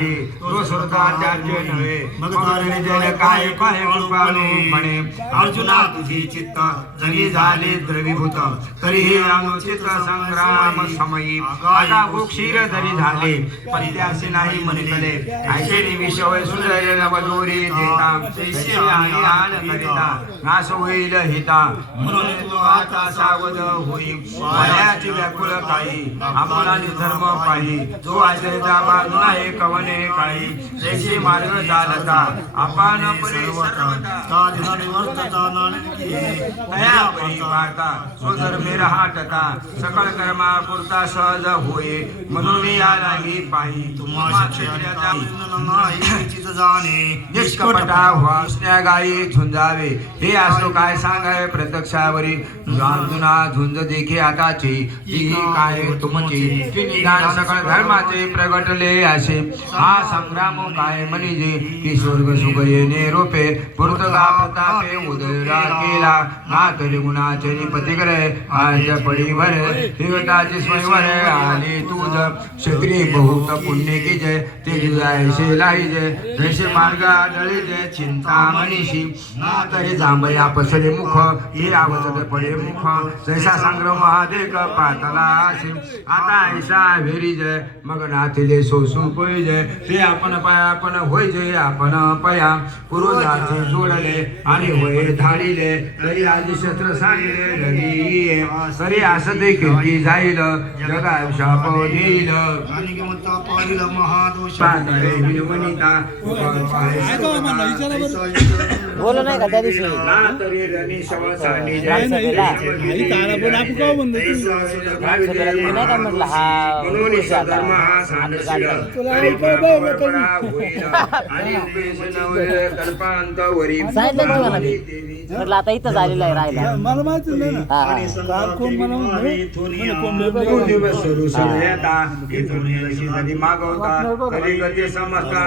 नाही तो स्वतः त्याचे नव्हे मग जन काय काय कृपाळू म्हणे अर्जुना तुझी चित्त जरी झाले द्रवीभूत तरीही अनुचित संग्राम समयी आता क्षीर जरी झाले पण त्यासे नाही म्हणले ऐसे विषय सुंदर नवदोरी देता तैसे आणि आन करिता नाश होईल हिता म्हणून तू आता सावध होई वयाची व्याकुळ काही आपला धर्म पाही जो आचरिता बाजू नाही कवने काही जैसे मार्ग चालता आपण परिवारता स्वधर्मे राहता सकळ कर्मा पुरता सहज होय म्हणून या लागी पाही तुम्हा निष्कपटा व्हासण्या गायी झुंजावे हे असो काय सांगाय प्रत्यक्षावरी अर्जुना झुंज देखी आताची ही काय तुमची की निदान सकळ धर्माचे प्रगटले असे हा संग्राम काय म्हणजे की स्वर्ग सुख येणे रूपे पुरतगा प्रतापे उदयरा केला ना तरी गुणाचे निपती करे आज पडीवर देवताचे स्वयंवर आले तुझ क्षत्रिय बहुत पुण्य की जय ते जुजायसे लाईजे जैसे मार्ग आढळी जय चिंता मनीषी ना तरी जांभया पसरे मुख हे आवत पडे मुख जैसा संग्रह महादेव पातला असे आता ऐसा भेरी जय मग नाथिले सोसू पोय जय ते आपण पाया आपण होय जय आपण पया पूर्वजाचे जोडले आणि होय धाडिले तरी आधी शस्त्र सांगितले लगी तरी असं देखील की जाईल जगा शाप देईल आणि किंमता पाहिलं महादोष पातळे विनवनिता बोलो नाही का त्या दिवशी ना तरी रणी शवसानी नाही का म्हटलं हा म्हणून धर्म हा सांगशील आणि परंपरा होईल आणि उपदेशनावर कल्पांतवरी म्हटलं आता इथं झालेलं आहे राहिला मला माहिती नाही ना कोण मला दिवस सुरू सगळ्याता इथून मागवता कधी कधी समजता